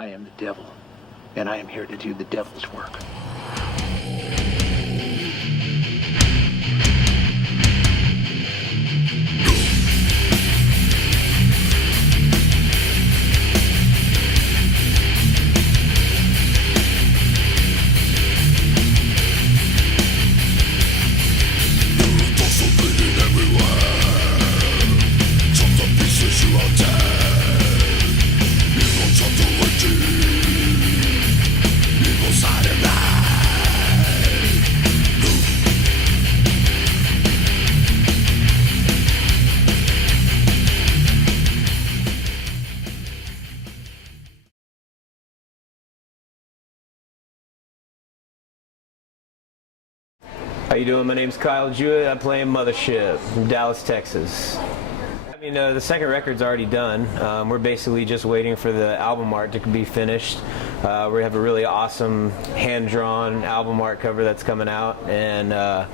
I am the devil, and I am here to do the devil's work. How you doing? My name's Kyle Jewett. I play in Mothership from Dallas, Texas. I mean, the second record's already done. We're basically just waiting for the album art to be finished. We have a really awesome hand-drawn album art cover that's coming out, and that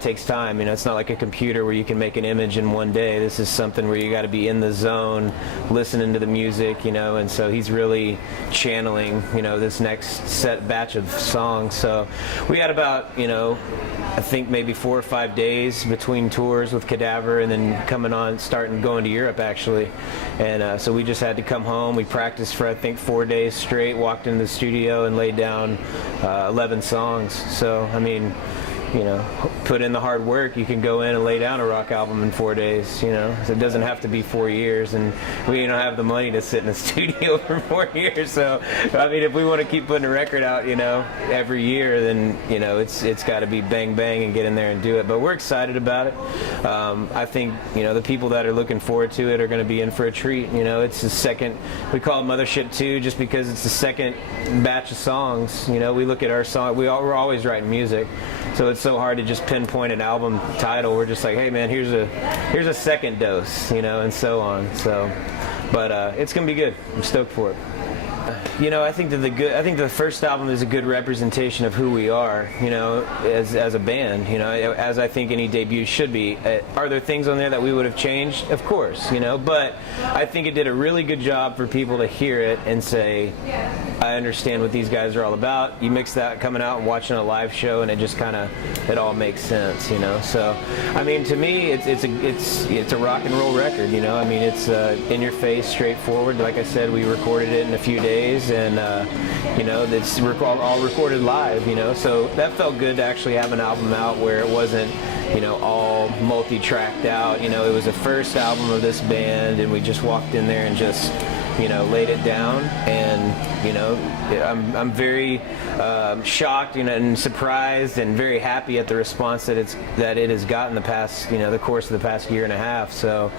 takes time. It's not like a computer where you can make an image in one day. This is something where you got to be in the zone, listening to the music, and so he's really channeling, this next set batch of songs. So we had about, I think maybe 4 or 5 days between tours with Cadaver and then starting going to Europe actually. And so we just had to come home. We practiced for I think 4 days straight, walked into the studio and laid down 11 songs. So, I mean, put in the hard work, you can go in and lay down a rock album in 4 days, so it doesn't have to be 4 years, and we don't have the money to sit in the studio for 4 years. So, I mean, if we want to keep putting a record out, every year, then, it's got to be bang bang and get in there and do it. But we're excited about it. I think, the people that are looking forward to it are going to be in for a treat. It's the second, we call it Mothership 2 just because it's the second batch of songs. We look at our song, we're always writing music, so it's so hard to just pinpoint an album title. We're just like, hey man, here's a second dose, and so on. So, but it's gonna be good. I'm stoked for it. I think the first album is a good representation of who we are, as a band, as I think any debut should be. Are there things on there that we would have changed? Of course, but I think it did a really good job for people to hear it and say, I understand what these guys are all about. You mix that coming out and watching a live show, and it just it all makes sense, So, I mean, to me, it's a rock and roll record, I mean, it's in your face, straightforward. Like I said, we recorded it in a few days, and it's all recorded live, so that felt good to actually have an album out where it wasn't all multi-tracked out. It was the first album of this band, and we just walked in there and just laid it down, and I'm very shocked and surprised and very happy at the response that it has gotten the past the course of the past year and a half. So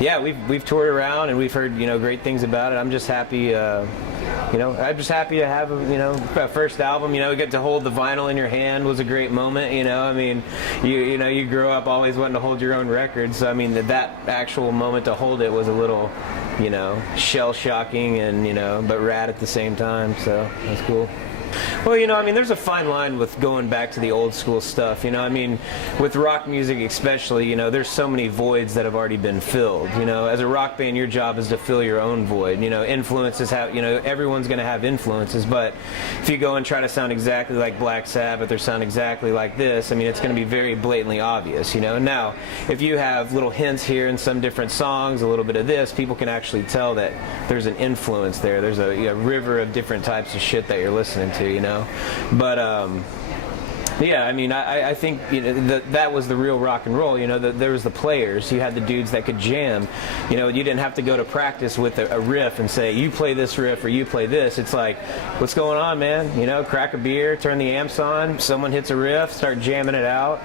yeah, we've toured around and we've heard great things about it. I'm just happy I'm just happy to have a first album. We get to hold the vinyl in your hand was a great moment. I mean, you grow up always wanting to hold your own records. So I mean that actual moment to hold it was a little shell shocking and but rad at the same time. So that's cool. Well, I mean, there's a fine line with going back to the old school stuff, I mean, with rock music especially, there's so many voids that have already been filled, as a rock band, your job is to fill your own void, influences have, everyone's going to have influences, but if you go and try to sound exactly like Black Sabbath or sound exactly like this, I mean, it's going to be very blatantly obvious, Now, if you have little hints here in some different songs, a little bit of this, people can actually tell that there's an influence there, there's a river of different types of shit that you're listening to, but yeah, I mean, I think that was the real rock and roll. There was the players. You had the dudes that could jam. You didn't have to go to practice with a riff and say, you play this riff or you play this. It's like, what's going on, man? Crack a beer, turn the amps on, someone hits a riff, start jamming it out.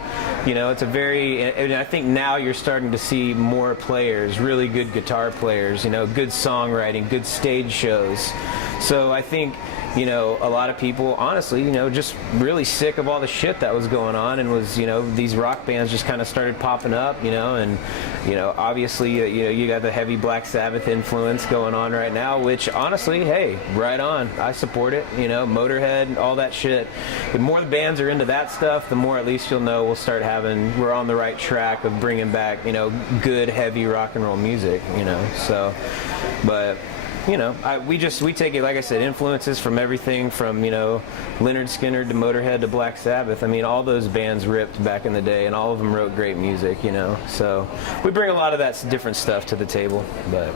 It's a very, and I think now you're starting to see more players, really good guitar players, good songwriting, good stage shows. So I think, you know, a lot of people, honestly, you know, just really sick of all the shit that was going on, and was, you know, these rock bands just kind of started popping up, you know, and, you know, obviously, you know, you got the heavy Black Sabbath influence going on right now, which honestly, hey, right on. I support it, you know, Motorhead, all that shit. The more the bands are into that stuff, the more at least you'll know we're on the right track of bringing back, you know, good, heavy rock and roll music, you know, so, but... You know, we take it, like I said, influences from everything from, you know, Lynyrd Skynyrd to Motorhead to Black Sabbath. I mean, all those bands ripped back in the day, and all of them wrote great music, you know. So we bring a lot of that different stuff to the table. But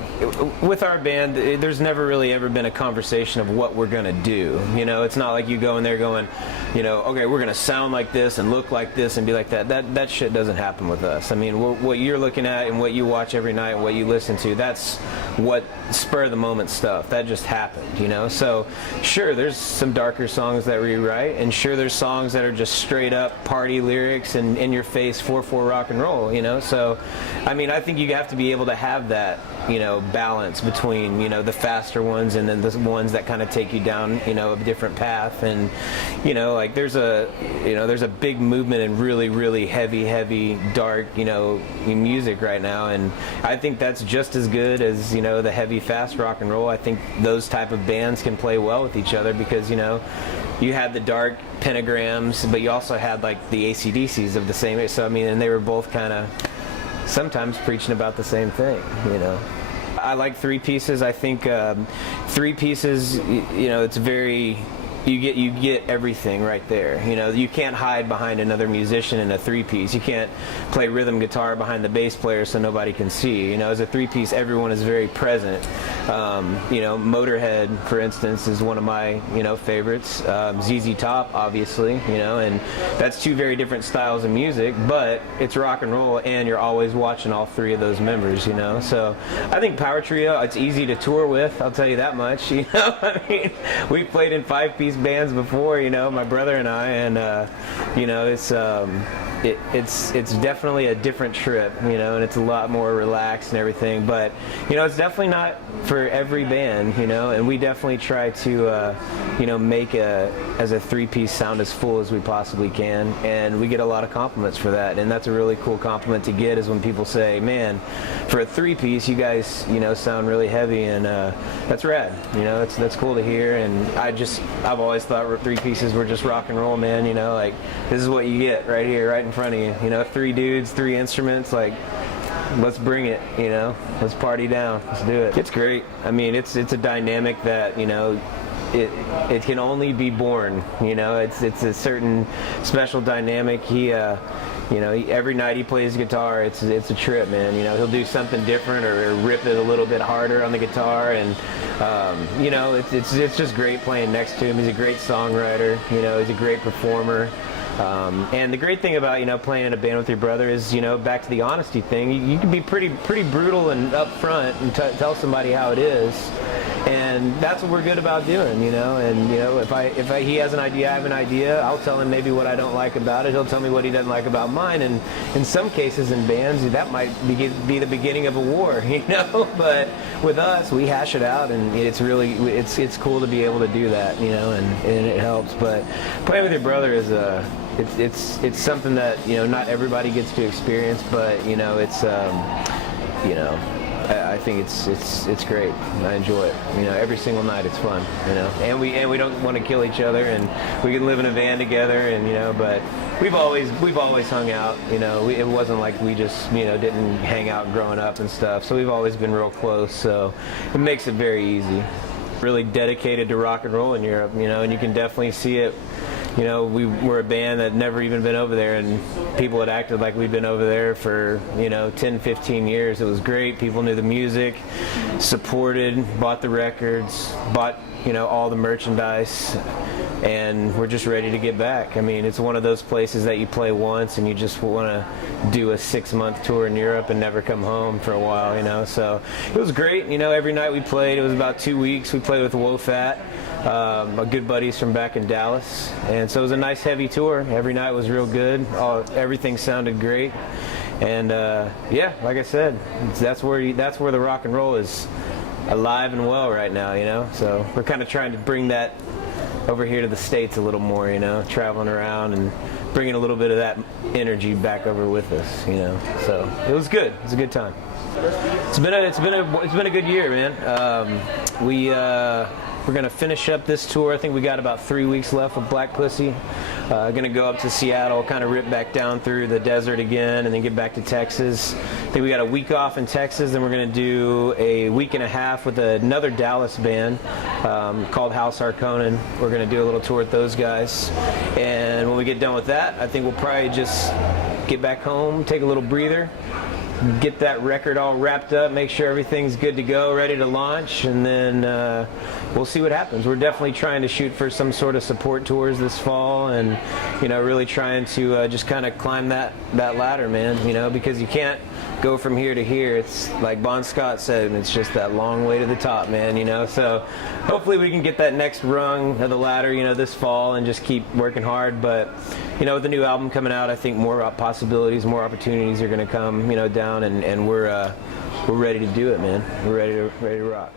with our band, there's never really ever been a conversation of what we're going to do. You know, it's not like you go in there going, you know, okay, we're going to sound like this and look like this and be like that. That shit doesn't happen with us. I mean, what you're looking at and what you watch every night and what you listen to, that's what spur of the moment stuff that just happened, you know. So sure, there's some darker songs that we write, and sure, there's songs that are just straight up party lyrics and in your face 4/4 rock and roll, you know. So I mean, I think you have to be able to have that, you know, balance between, you know, the faster ones and then the ones that kind of take you down, you know, a different path. And you know, like there's a big movement in really heavy dark, you know, music right now, and I think that's just as good as, you know, the heavy fast rock and roll. I think those type of bands can play well with each other because, you know, you had the dark pentagrams, but you also had like the AC/DCs of the same. So I mean, and they were both kind of sometimes preaching about the same thing, you know. I like three pieces. I think three pieces, you know, it's very... You get everything right there. You know, you can't hide behind another musician in a three-piece. You can't play rhythm guitar behind the bass player so nobody can see. You know, as a three-piece, everyone is very present. You know, Motorhead, for instance, is one of my, you know, favorites. ZZ Top, obviously, you know, and that's two very different styles of music, but it's rock and roll, and you're always watching all three of those members, you know. So I think Power Trio, it's easy to tour with, I'll tell you that much, you know. I mean, we've played in five-piece bands before, you know, my brother and I, and you know, it's definitely a different trip, you know, and it's a lot more relaxed and everything, but you know, it's definitely not for every band, you know, and we definitely try to you know, make as a three-piece sound as full as we possibly can, and we get a lot of compliments for that, and that's a really cool compliment to get, is when people say, man, for a three-piece you guys, you know, sound really heavy, and that's rad, you know, that's cool to hear. And I've always thought three pieces were just rock and roll, man, you know, like this is what you get right here, right in front of you, you know, three dudes, three instruments, like let's bring it, you know, let's party down, let's do it. It's great. I mean, it's a dynamic that, you know, it can only be born, you know. It's a certain special dynamic. You know, every night he plays guitar, it's a trip, man. You know, he'll do something different or rip it a little bit harder on the guitar, and you know, it's just great playing next to him. He's a great songwriter, you know, he's a great performer. And the great thing about, you know, playing in a band with your brother is, you know, back to the honesty thing, you can be pretty brutal and upfront and tell somebody how it is, and that's what we're good about doing, you know. And you know, if he has an idea, I have an idea, I'll tell him maybe what I don't like about it, he'll tell me what he doesn't like about mine, and in some cases in bands that might be the beginning of a war, you know. But with us, we hash it out, and it's really it's cool to be able to do that, you know, and it helps. But playing with your brother is it's something that, you know, not everybody gets to experience, but you know, it's you know, I think it's great. I enjoy it. You know, every single night it's fun. You know, and we don't want to kill each other, and we can live in a van together, and you know, but we've always hung out. You know, it wasn't like we just, you know, didn't hang out growing up and stuff. So we've always been real close. So it makes it very easy. Really dedicated to rock and roll in Europe. You know, and you can definitely see it. You know, we were a band that never even been over there, and people had acted like we'd been over there for, you know, 10, 15 years. It was great. People knew the music, supported, bought the records, bought, you know, all the merchandise, and we're just ready to get back. I mean, it's one of those places that you play once and you just want to do a 6-month tour in Europe and never come home for a while, you know. So it was great. You know, every night we played, it was about 2 weeks. We played with Wofat, my good buddies from back in Dallas, and so it was a nice heavy tour. Every night was real good. Everything sounded great, and yeah, like I said, that's where the rock and roll is alive and well right now, you know. So we're kind of trying to bring that over here to the States a little more, you know, traveling around and bringing a little bit of that energy back over with us, you know. So it was good. It was a good time. It's been a good year, man. We're gonna finish up this tour. I think we got about 3 weeks left with Black Pussy. Gonna go up to Seattle, kind of rip back down through the desert again, and then get back to Texas. I think we got a week off in Texas. Then we're gonna do a week and a half with another Dallas band called House Harkonnen. We're gonna do a little tour with those guys, and when we get done with that, I think we'll probably just get back home, take a little breather, get that record all wrapped up, make sure everything's good to go, ready to launch, and then we'll see what happens. We're definitely trying to shoot for some sort of support tours this fall, and you know, really trying to just kind of climb that ladder, man, you know, because you can't go from here to here. It's like Bon Scott said, it's just that long way to the top, man, you know. So hopefully we can get that next rung of the ladder, you know, this fall, and just keep working hard. But you know, with the new album coming out, I think more possibilities, more opportunities are going to come, you know, down, and we're ready to do it, man. We're ready to rock.